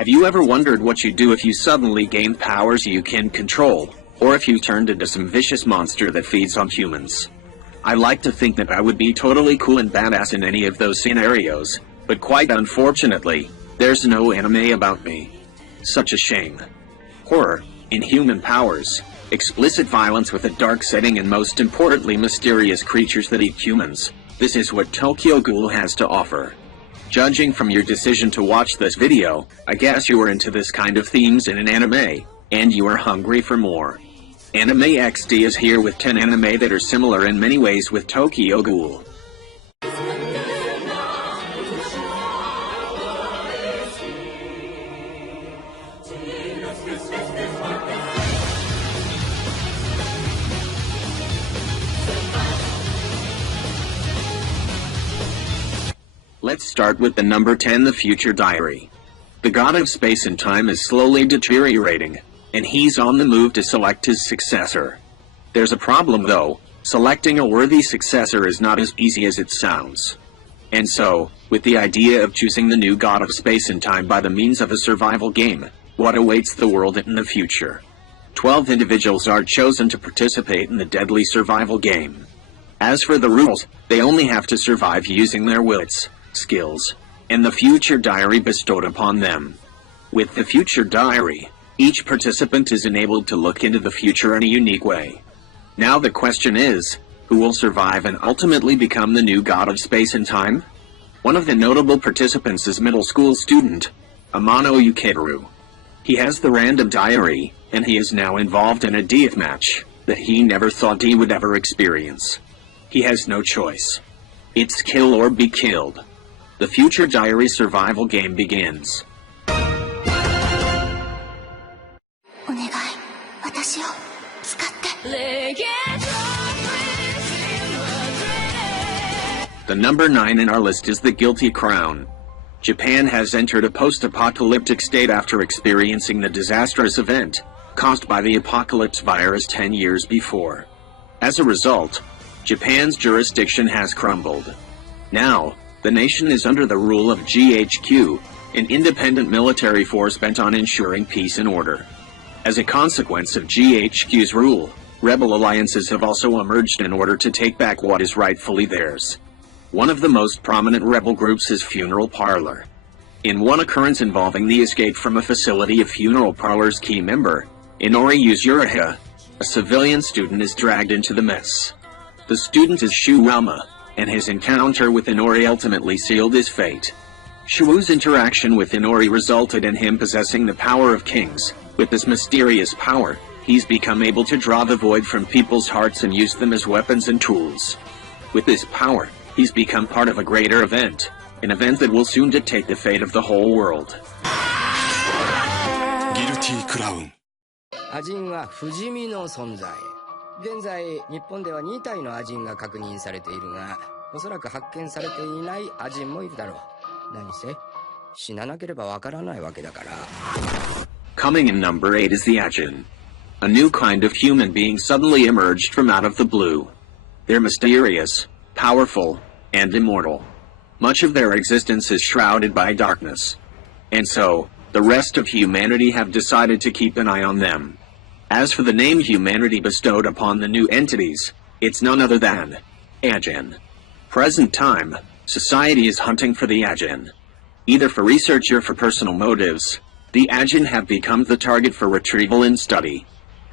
Have you ever wondered what you'd do if you suddenly gained powers you can control, or if you turned into some vicious monster that feeds on humans? I like to think that I would be totally cool and badass in any of those scenarios, but quite unfortunately, there's no anime about me. Such a shame. Horror, inhuman powers, explicit violence with a dark setting, and most importantly mysterious creatures that eat humans. This is what Tokyo Ghoul has to offer. Judging from your decision to watch this video, I guess you are into this kind of themes in an anime, and you are hungry for more. Anime XD is here with 10 anime that are similar in many ways with Tokyo Ghoul. Let's start with the number 10, The Future Diary. The god of space and time is slowly deteriorating, and he's on the move to select his successor. There's a problem though, selecting a worthy successor is not as easy as it sounds. And so, with the idea of choosing the new god of space and time by the means of a survival game, what awaits the world in the future? 12 individuals are chosen to participate in the deadly survival game. As for the rules, they only have to survive using their wits, skills, and the future diary bestowed upon them. With the future diary, each participant is enabled to look into the future in a unique way. Now the question is, who will survive and ultimately become the new god of space and time? One of the notable participants is middle school student Amano Yuketeru. He has the random diary, and he is now involved in a deathmatch that he never thought he would ever experience. He has no choice. It's kill or be killed. The future diary survival game begins. The number 9 in our list is The Guilty Crown. Japan has entered a post-apocalyptic state after experiencing the disastrous event caused by the apocalypse virus 10 years before. As a result, Japan's jurisdiction has crumbled. Now, the nation is under the rule of GHQ, an independent military force bent on ensuring peace and order. As a consequence of GHQ's rule, rebel alliances have also emerged in order to take back what is rightfully theirs. One of the most prominent rebel groups is Funeral Parlor. In one occurrence involving the escape from a facility of Funeral Parlor's key member, Inori Yuzuriha, a civilian student is dragged into the mess. The student is Shuama, and his encounter with Inori ultimately sealed his fate. Shuu's interaction with Inori resulted in him possessing the power of kings. With this mysterious power, he's become able to draw the void from people's hearts and use them as weapons and tools. With this power, he's become part of a greater event, an event that will soon dictate the fate of the whole world. Guilty Crown. アジンは不死身の存在。現在、日本では2体のアジンが確認されているが、おそらく発見されていないアジンもいるだろう。何せ、死ななければわからないわけだから。Coming in number 8 is the Ajin. A new kind of human being suddenly emerged from out of the blue. They're mysterious, powerful, and immortal. Much of their existence is shrouded by darkness. And so, the rest of humanity have decided to keep an eye on them. As for the name humanity bestowed upon the new entities, it's none other than Ajin. Present time, society is hunting for the Ajin. Either for research or for personal motives, the Ajin have become the target for retrieval and study.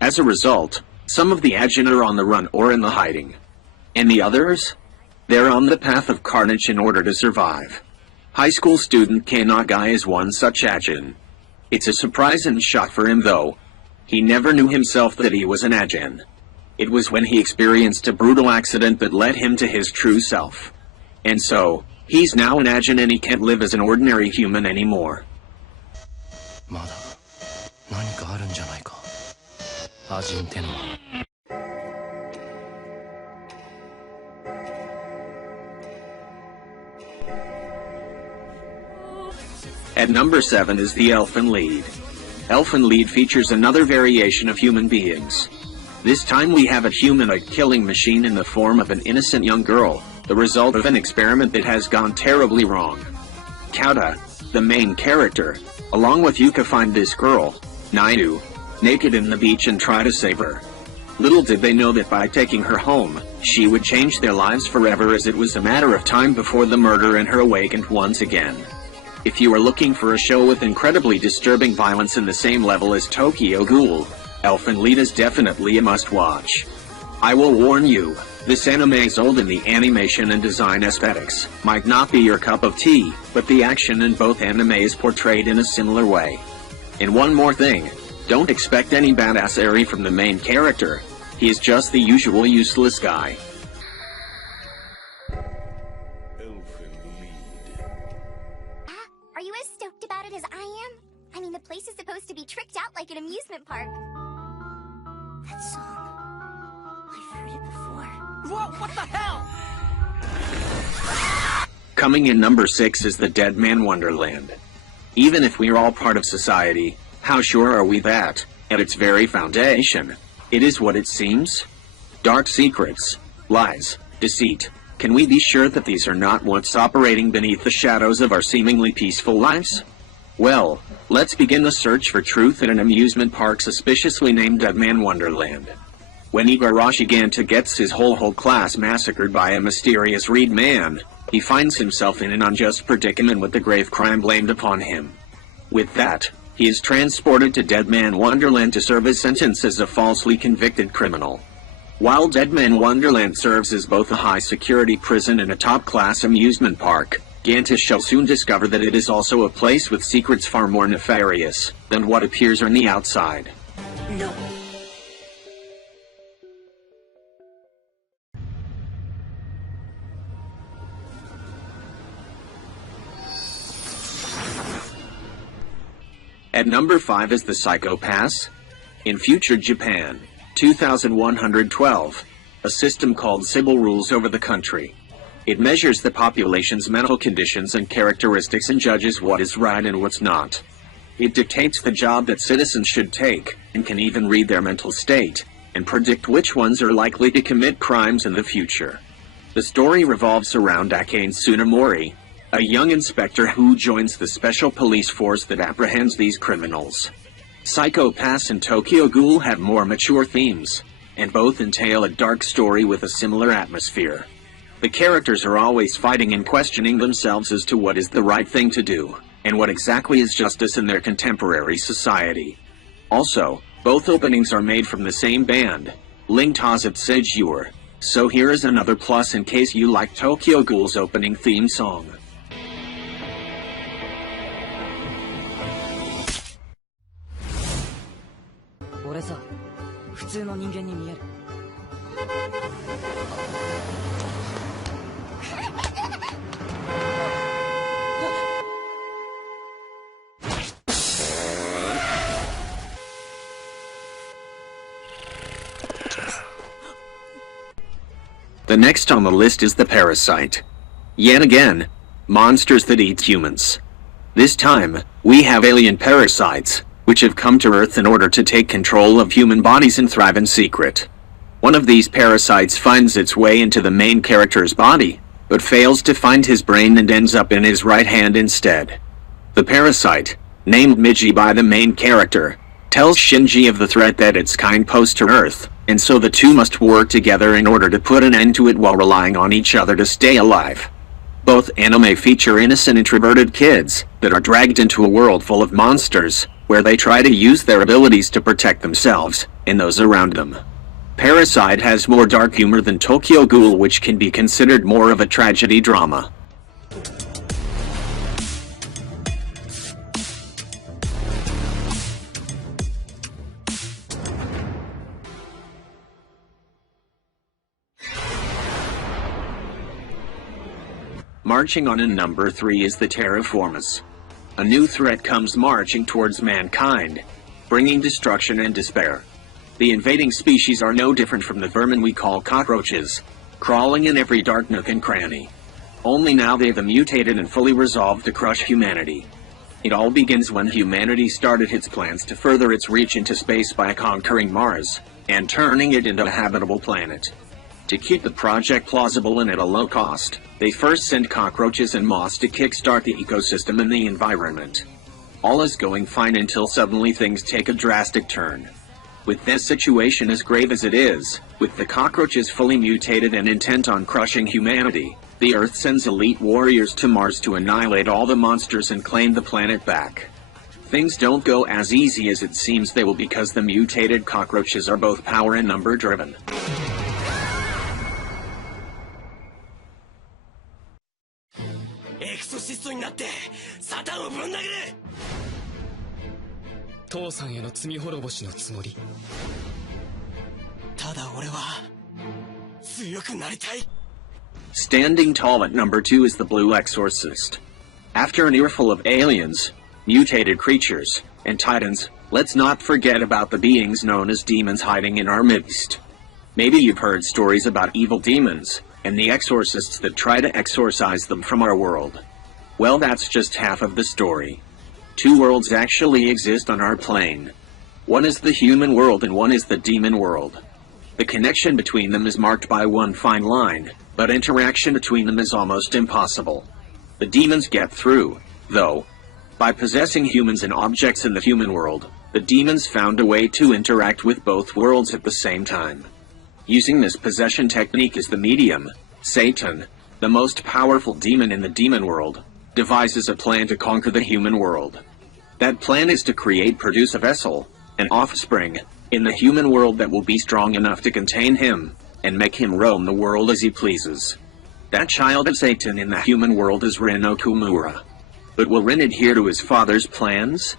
As a result, some of the Ajin are on the run or in the hiding. And the others? They're on the path of carnage in order to survive. High school student Kanagai is one such Ajin. It's a surprise and shock for him though. He never knew himself that he was an Ajin. It was when he experienced a brutal accident that led him to his true self. And so, he's now an Ajin and he can't live as an ordinary human anymore. まだ何かあるんじゃないか。アジンってのは。At number 7 is the Elfin Lead. Elfin Lead features another variation of human beings. This time we have a humanoid killing machine in the form of an innocent young girl, the result of an experiment that has gone terribly wrong. Kauta, The main character, along with Yuka, find this girl, Nainu, naked in the beach and try to save her. Little did they know that by taking her home, she would change their lives forever, as it was a matter of time before the murder in her awakened once again. If you are looking for a show with incredibly disturbing violence in the same level as Tokyo Ghoul, Elfen Lied is definitely a must-watch. I will warn you, this anime is old and the animation and design aesthetics might not be your cup of tea, but the action in both anime is portrayed in a similar way. And one more thing, don't expect any badassery from the main character. He is just the usual useless guy. Are you as stoked about it as I am? I mean, the place is supposed to be tricked out like an amusement park. That song, I've heard it before. Whoa, what the hell? Coming in number 6 is the Dead Man Wonderland. Even if we're all part of society, how sure are we that, at its very foundation, it is what it seems? Dark secrets, lies, deceit. Can we be sure that these are not what's operating beneath the shadows of our seemingly peaceful lives? Well, let's begin the search for truth at an amusement park suspiciously named Dead Man Wonderland. When Igarashi Ganta gets his whole class massacred by a mysterious reed man, he finds himself in an unjust predicament with the grave crime blamed upon him. With that, he is transported to Dead Man Wonderland to serve his sentence as a falsely convicted criminal. While Dead Man Wonderland serves as both a high-security prison and a top-class amusement park, Ganta shall soon discover that it is also a place with secrets far more nefarious than what appears on the outside. No. At number 5 is the Psycho Pass. In future Japan, 2112, a system called Sybil rules over the country. It measures the population's mental conditions and characteristics and judges what is right and what's not. It dictates the job that citizens should take, and can even read their mental state, and predict which ones are likely to commit crimes in the future. The story revolves around Akane Tsunemori, a young inspector who joins the special police force that apprehends these criminals. Psycho Pass and Tokyo Ghoul have more mature themes, and both entail a dark story with a similar atmosphere. The characters are always fighting and questioning themselves as to what is the right thing to do, and what exactly is justice in their contemporary society. Also, both openings are made from the same band, Lingtazet Seijur, so here is another plus in case you like Tokyo Ghoul's opening theme song. The next on the list is the Parasite. Yet again, monsters that eat humans. This time, we have alien parasites, which have come to Earth in order to take control of human bodies and thrive in secret. One of these parasites finds its way into the main character's body, but fails to find his brain and ends up in his right hand instead. The parasite, named Miji by the main character, tells Shinji of the threat that its kind pose to Earth, and so the two must work together in order to put an end to it while relying on each other to stay alive. Both anime feature innocent introverted kids that are dragged into a world full of monsters, where they try to use their abilities to protect themselves and those around them. Parasite has more dark humor than Tokyo Ghoul, which can be considered more of a tragedy drama. Marching on in number 3 is the Terraformers. A new threat comes marching towards mankind, bringing destruction and despair. The invading species are no different from the vermin we call cockroaches, crawling in every dark nook and cranny. Only now they've mutated and fully resolved to crush humanity. It all begins when humanity started its plans to further its reach into space by conquering Mars, and turning it into a habitable planet. To keep the project plausible and at a low cost, they first send cockroaches and moths to kickstart the ecosystem and the environment. All is going fine until suddenly things take a drastic turn. With this situation as grave as it is, with the cockroaches fully mutated and intent on crushing humanity, the Earth sends elite warriors to Mars to annihilate all the monsters and claim the planet back. Things don't go as easy as it seems they will because the mutated cockroaches are both power and number driven. エクソシストになってサタンをぶん投げる。父さんへの罪滅ぼしのつもり。ただ俺は強くなりたい。 Standing tall at number 2 is the Blue Exorcist. After an earful of aliens, mutated creatures, and titans, let's not forget about the beings known as demons hiding in our midst. Maybe you've heard stories about evil demons, and the exorcists that try to exorcise them from our world. Well, that's just half of the story. 2 worlds actually exist on our plane. One is the human world and one is the demon world. The connection between them is marked by one fine line, but interaction between them is almost impossible. The demons get through, though. By possessing humans and objects in the human world, the demons found a way to interact with both worlds at the same time. Using this possession technique as the medium, Satan, the most powerful demon in the demon world, devises a plan to conquer the human world. That plan is to produce a vessel, an offspring, in the human world that will be strong enough to contain him, and make him roam the world as he pleases. That child of Satan in the human world is Ren Okumura. But will Ren adhere to his father's plans?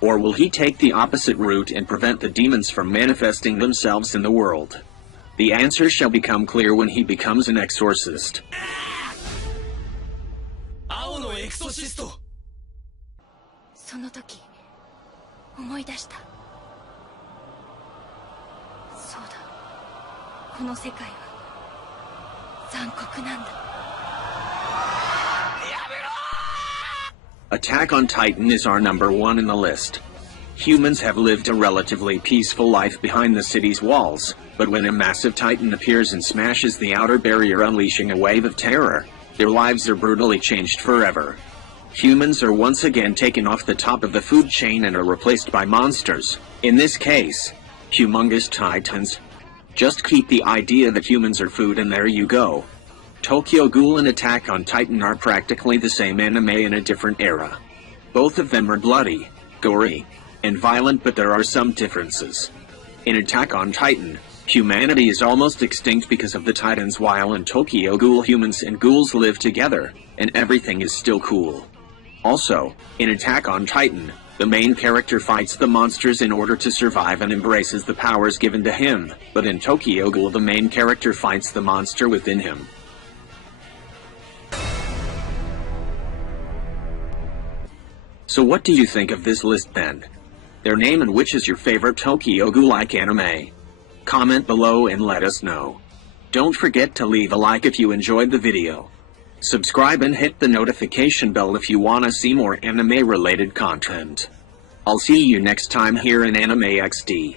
Or will he take the opposite route and prevent the demons from manifesting themselves in the world? The answer shall become clear when he becomes an exorcist. 青のエクソシスト。その時思い出した。そうだ、この世界は残酷なんだ。 Attack on Titan is our number 1 in the list. Humans have lived a relatively peaceful life behind the city's walls, but when a massive Titan appears and smashes the outer barrier, unleashing a wave of terror, their lives are brutally changed forever. Humans are once again taken off the top of the food chain and are replaced by monsters, in this case, humongous Titans. Just keep the idea that humans are food and there you go. Tokyo Ghoul and Attack on Titan are practically the same anime in a different era. Both of them are bloody, gory, and violent, but there are some differences. In Attack on Titan, humanity is almost extinct because of the Titans, while in Tokyo Ghoul humans and ghouls live together, and everything is still cool. Also, in Attack on Titan, the main character fights the monsters in order to survive and embraces the powers given to him, but in Tokyo Ghoul the main character fights the monster within him. So what do you think of this list then? Their name and which is your favorite Tokyo Ghoul-like anime? Comment below and let us know. Don't forget to leave a like if you enjoyed the video. Subscribe and hit the notification bell if you wanna see more anime-related content. I'll see you next time here in Anime XD.